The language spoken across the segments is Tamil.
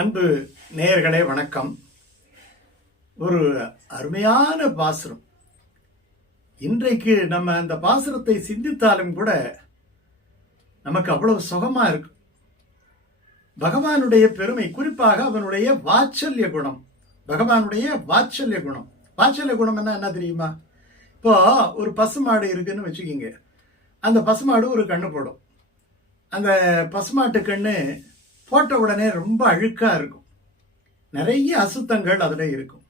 அன்பு நேயர்களே வணக்கம். ஒரு அருமையான பாசுரம். இன்றைக்கு நம்ம அந்த பாசுரத்தை சிந்தித்தாலும் கூட நமக்கு அவ்வளவு சுகமா இருக்கும். பகவானுடைய பெருமை, குறிப்பாக அவனுடைய வாத்சல்ய குணம். பகவானுடைய வாத்சல்ய குணம். வாத்சல்ய குணம் என்ன தெரியுமா? இப்போ ஒரு பசுமாடு இருக்குன்னு வச்சுக்கிங்க. அந்த பசுமாடு ஒரு கண்ணு போடும். அந்த பசுமாட்டு கண்ணு போட்ட உடனே ரொம்ப அழுக்கா இருக்கும். நிறைய அசுத்தங்கள் அதுல இருக்கும்.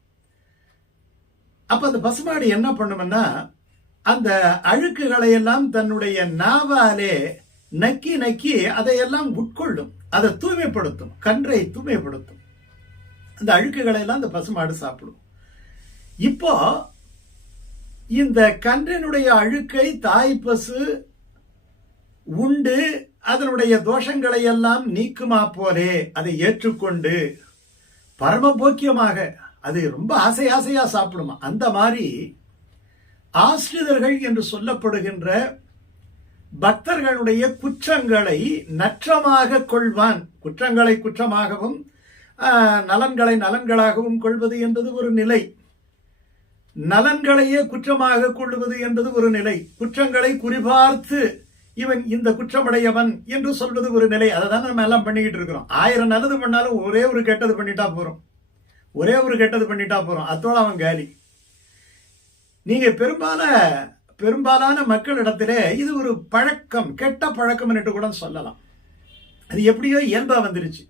அப்ப அந்த பசுமாடு என்ன பண்ணும்னா, அந்த அழுக்குகளை எல்லாம் தன்னுடைய நாவாலே நக்கி நக்கி அதையெல்லாம் உட்கொள்ளும். அதை தூய்மைப்படுத்தும், கன்றை தூய்மைப்படுத்தும். அந்த அழுக்குகளை எல்லாம் அந்த பசுமாடு சாப்பிடும். இப்போ இந்த கன்றினுடைய அழுக்கை தாய் பசு உண்டு அதனுடைய தோஷங்களை எல்லாம் நீக்குமா போலே அதை ஏற்றுக்கொண்டு பரமபோக்கியமாக அது ரொம்ப ஆசையா சாப்பிடுமா. அந்த மாதிரி ஆசிரியர்கள் என்று சொல்லப்படுகின்ற பக்தர்களுடைய குற்றங்களை நற்றமாக கொள்வான். குற்றங்களை குற்றமாகவும் நலன்களை நலன்களாகவும் கொள்வது என்பது ஒரு நிலை. நலன்களையே குற்றமாக கொள்வது என்பது ஒரு நிலை. குற்றங்களை குறிபார்த்து இவன் இந்த குற்றமுடையவன் என்று சொல்வது ஒரு நிலை. அதை தான் நம்ம எல்லாம் பண்ணிக்கிட்டு இருக்கிறோம். 1000 நல்லது பண்ணாலும் ஒரே ஒரு கெட்டது பண்ணிட்டா போறோம். அத்தோட அவன் காலி. நீங்க பெரும்பாலான மக்களிடத்திலே இது ஒரு பழக்கம், கெட்ட பழக்கம் என்று கூட சொல்லலாம். அது எப்படியோ இயல்பா வந்துருச்சு.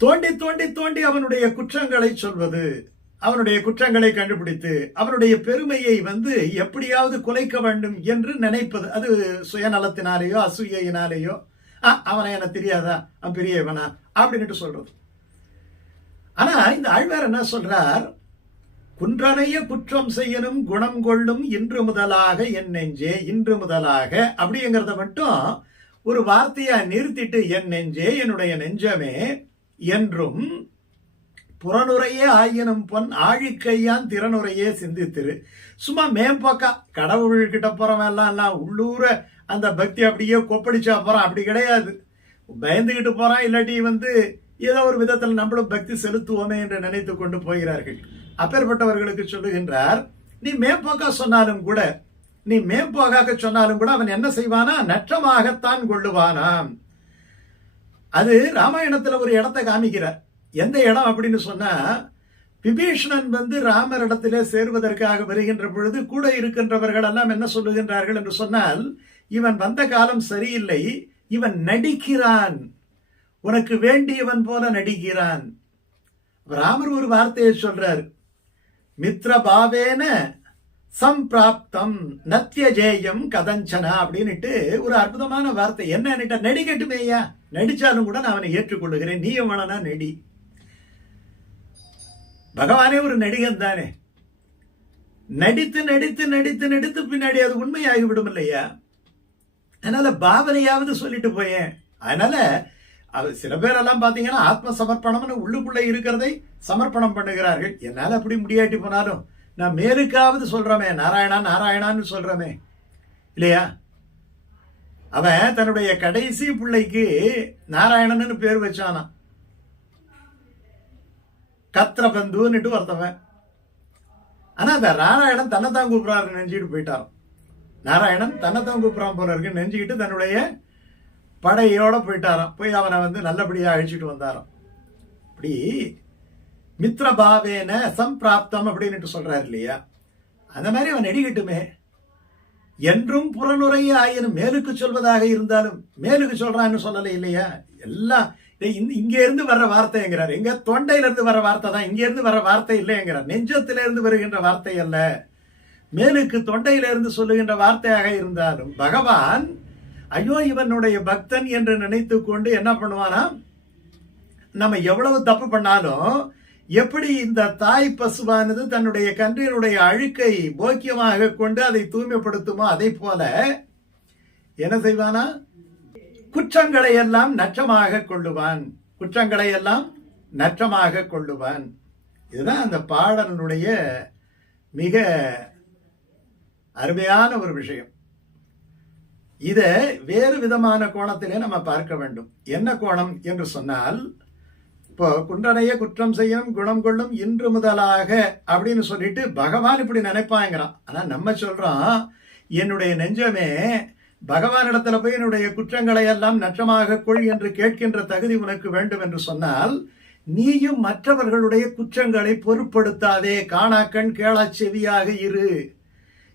தோண்டி தோண்டி தோண்டி அவனுடைய குற்றங்களை சொல்வது, அவனுடைய குற்றங்களை கண்டுபிடித்து அவனுடைய பெருமையை எப்படியாவது குலைக்க வேண்டும் என்று நினைப்பது. அது சுயநலத்தினாலேயோ அசூயினாலேயோ, அவனை எனக்கு தெரியாதா, அவன் பெரியவனா அப்படின்னு சொல்றது. ஆனா இந்த ஆழ்வார் என்ன சொல்றார்? குன்றனைய குற்றம் செய்யணும் குணம் கொள்ளும் இன்று முதலாக என் நெஞ்சே, இன்று முதலாக அப்படிங்கிறத மட்டும் ஒரு வார்த்தையா நிறுத்திட்டு, என் நெஞ்சே, என்னுடைய நெஞ்சமே என்றும் புறனுரையே ஆயினும் பொன் ஆழிக்கையான் திறனுரையே சிந்தித்திரு. சும்மா மேம்போக்கா கடவுள்கிட்ட போறவன் எல்லாம் உள்ளூர அந்த பக்தி அப்படியே கொப்படிச்சா போறான், அப்படி கிடையாது. பயந்துகிட்டு போறான், இல்லாட்டி ஏதோ ஒரு விதத்தில் நம்மளும் பக்தி செலுத்துவோமே என்று நினைத்து கொண்டு போகிறார்கள். அப்பேற்பட்டவர்களுக்கு சொல்லுகின்றார், நீ மேம்போக்கா சொன்னாலும் கூட அவன் என்ன செய்வானா? நற்றமாகத்தான் கொள்ளுவானாம். அது ராமாயணத்துல ஒரு இடத்தை காமிக்கிறார். எந்த இடம் அப்படின்னு சொன்னா, விபீஷணன் ராமர் இடத்திலே சேர்வதற்காக வருகின்ற பொழுது கூட இருக்கின்றவர்கள் எல்லாம் என்ன சொல்லுகின்றார்கள் என்று சொன்னால், இவன் வந்த காலம் சரியில்லை, இவன் நடிக்கிறான், உனக்கு வேண்டியவன் போல நடிக்கிறான். ராமர் ஒரு வார்த்தையை சொல்றார், மித்ர பாவேன சம்பிராப்தம் நத்தியஜேயம் கதஞ்சனா அப்படின்னுட்டு ஒரு அற்புதமான வார்த்தை. என்ன நடிக்கட்டுமேயா, நடிச்சாலும் கூட நான் அவனை ஏற்றுக்கொள்ளுகிறேன், நீயும் வேணா நடி. பகவானே ஒரு நடிகன் தானே. நடித்து நடித்து நடித்து நடித்து பின்னாடி அது உண்மையாகிவிடும் இல்லையா? அதனால பாவனையாவது சொல்லிட்டு போயேன். அதனால சில பேர் எல்லாம் பாத்தீங்கன்னா ஆத்ம சமர்ப்பணம்னு உள்ளுக்குள்ள இருக்கிறதை சமர்ப்பணம் பண்ணுகிறார்கள். என்னால அப்படி முடியாட்டி போனாலும் நான் மேலுக்காவது சொல்றமே, நாராயணா நாராயணான்னு சொல்றமே இல்லையா? அவன் தன்னுடைய கடைசி பிள்ளைக்கு நாராயணன்னு பேர் வச்சானா, கத்திரபந்துன்னுட்டு ஒருத்தவன். ஆனா அந்த நாராயணன் தன்னைத்தான் கூப்பிடுறாரு நெஞ்சுக்கிட்டு போயிட்டாராம். நாராயணன் தன்னைத்தான் கூப்பிடுறான் போல இருக்கு நெஞ்சுக்கிட்டு தன்னுடைய படையோட போயிட்டாராம். போய் அவனை நல்லபடியா அழிச்சிட்டு வந்தாராம். இப்படி மித்ரபாவேன சம்பிராப்தம் அப்படின்னு சொல்றாரு இல்லையா? அந்த மாதிரி அவன் நடிக்கட்டுமே. என்றும் புறனுரையே ஆயினும் மேலுக்கு சொல்வதாக இருந்தாலும், மேலுக்கு சொல்றான்னு சொல்லல இல்லையா? எல்லாம் இங்க இருந்து வர்ற வார்த்தைங்கிறார். எங்க தொண்டையில இருந்து வர வார்த்தை தான், இங்க இருந்து வர வார்த்தை இல்லைங்கிறார். நெஞ்சத்தில இருந்து வருகின்ற வார்த்தை அல்ல, மேலுக்கு தொண்டையில இருந்து சொல்லுகின்ற வார்த்தையாக இருந்தாலும் பகவான் ஐயோ இவனுடைய பக்தன் என்று நினைத்து கொண்டு என்ன பண்ணுவானா, நம்ம எவ்வளவு தப்பு பண்ணாலும் எப்படி இந்த தாய் பசுவானது தன்னுடைய கன்றினுடைய அழுக்கை போக்கியமாக கொண்டு அதை தூய்மைப்படுத்துமோ அதை போல என்ன செய்வானா, குற்றங்களை எல்லாம் நற்றமாக கொள்ளுவான். இதுதான் அந்த பாடலுடைய மிக அருமையான ஒரு விஷயம். இத வேறு விதமான கோணத்திலே நம்ம பார்க்க வேண்டும். என்ன கோணம் என்று சொன்னால், இப்போ குன்றனைய குற்றம் செய்யும் குணம் கொள்ளும் இன்று முதலாக அப்படின்னு சொல்லிட்டு பகவான் இப்படி நினைப்பாங்கிறான். ஆனா நம்ம சொல்றோம், என்னுடைய நெஞ்சமே பகவானிடத்துல போய் என்னுடைய குற்றங்களை எல்லாம் நற்றமாக கொள் என்று கேட்கின்ற தகுதி உனக்கு வேண்டும் என்று சொன்னால், நீயும் மற்றவர்களுடைய குற்றங்களை பொருட்படுத்தாதே, காணாக்கண் கேளாச் செவியாக இரு.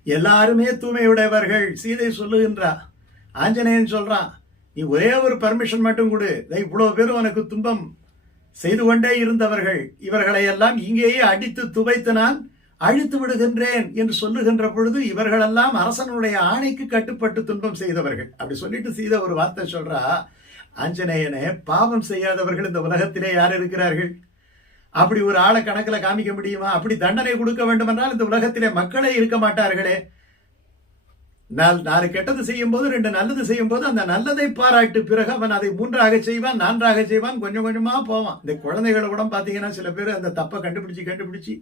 எல்லாருமே தூய்மையுடையவர்கள் சீதை சொல்லுகின்றா. ஆஞ்சநேயன் சொல்றான், நீ ஒரே ஒரு பர்மிஷன் மட்டும் கொடு, இவ்வளவு பேரும் உனக்கு துன்பம் செய்து கொண்டே இருந்தவர்கள், இவர்களை எல்லாம் இங்கேயே அடித்து துவைத்து நான் அழித்து விடுகின்றேன் என்று சொல்லுகின்ற பொழுது, இவர்களெல்லாம் அரசனுடைய ஆணைக்கு கட்டுப்பட்டு துன்பம் செய்தவர்கள். அப்படி சொல்லிட்டு சீதை ஒரு வார்த்தை சொல்றா, ஆஞ்சநேயனே, பாவம் செய்யாதவர்கள் இந்த உலகத்திலே யார் இருக்கிறார்கள்? அப்படி ஒரு ஆளை கணக்குல காமிக்க முடியுமா? அப்படி தண்டனை கொடுக்க வேண்டும் என்றால் இந்த உலகத்திலே மக்களே இருக்க மாட்டார்களே. நாலு கெட்டது செய்யும் போது 2 நல்லது செய்யும் போது அந்த நல்லதை பாராட்டு, பிறகு அவன் அதை 3ஆக செய்வான், 4ஆக செய்வான், கொஞ்சம் கொஞ்சமா போவான். இந்த குழந்தைகளை கூட பாத்தீங்கன்னா சில பேர் அந்த தப்பை கண்டுபிடிச்சு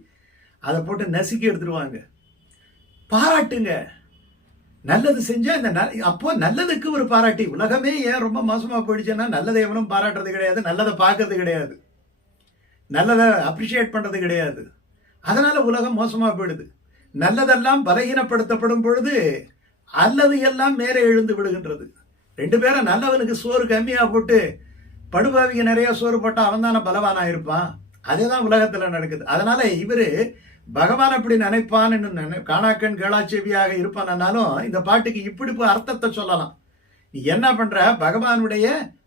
அதை போட்டு நசுக்கி எடுத்துருவாங்க. பாராட்டுங்க, நல்லது செஞ்சா அப்போ நல்லதுக்கு ஒரு பாராட்டி. உலகமே ஏன் ரொம்ப மோசமா போயிடுச்சுன்னா, நல்லதை எவனும் பாராட்டுறது கிடையாது, நல்லதை பார்க்கறது கிடையாது, நல்லதை அப்ரிஷியேட் பண்றது கிடையாது. அதனால உலகம் மோசமா போயிடுது. நல்லதெல்லாம் பலகீனப்படுத்தப்படும் பொழுது அல்லது எல்லாம் மேலே எழுந்து விடுகின்றது. 2 பேரை நல்லவனுக்கு சோறு கம்மியா போட்டு படுபாவிக்கு நிறைய சோறு போட்டா அவன் தானே பலவானா இருப்பான். அதேதான் உலகத்துல நடக்குது. அதனால இவரு பகவான் அப்படி நினைப்பான், காணாக்கண் கேளாச்செவியாக இருப்பான்னாலும் இந்த பாட்டுக்கு இப்படி அர்த்தத்தை சொல்லலாம். நீ என்ன பண்ற, பகவானுடைய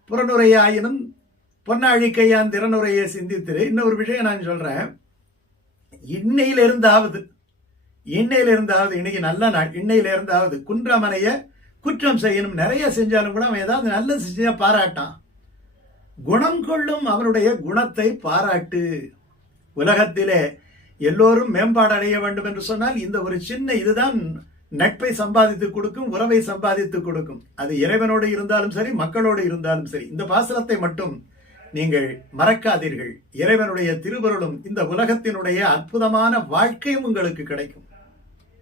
புறனுரையாயினும் பொன்னாழிக்கையான் திறனுரையை சிந்தித்திரு. இன்னொரு விஷயம் நான் சொல்றேன், இன்னையில இருந்தாவது இன்னைக்கு நல்ல நாள், இன்னையில இருந்தாவது குன்றமனைய குற்றம் செய்யணும். நிறைய செஞ்சாலும் கூட அவன் ஏதாவது நல்லது செஞ்சா பாராட்டான். குணம் கொள்ளும் அவனுடைய குணத்தை பாராட்டு. உலகத்திலே எல்லோரும் மேம்பாடு அடைய வேண்டும் என்று சொன்னால் இந்த ஒரு சின்ன இதுதான் நட்பை சம்பாதித்து கொடுக்கும், உறவை சம்பாதித்து கொடுக்கும். அது இறைவனோடு இருந்தாலும் சரி, மக்களோடு இருந்தாலும் சரி. இந்த பாசனத்தை மட்டும் நீங்கள் மறக்காதீர்கள். இறைவனுடைய திருவருளும் இந்த உலகத்தினுடைய அற்புதமான வாழ்க்கையும் உங்களுக்கு கிடைக்கும்.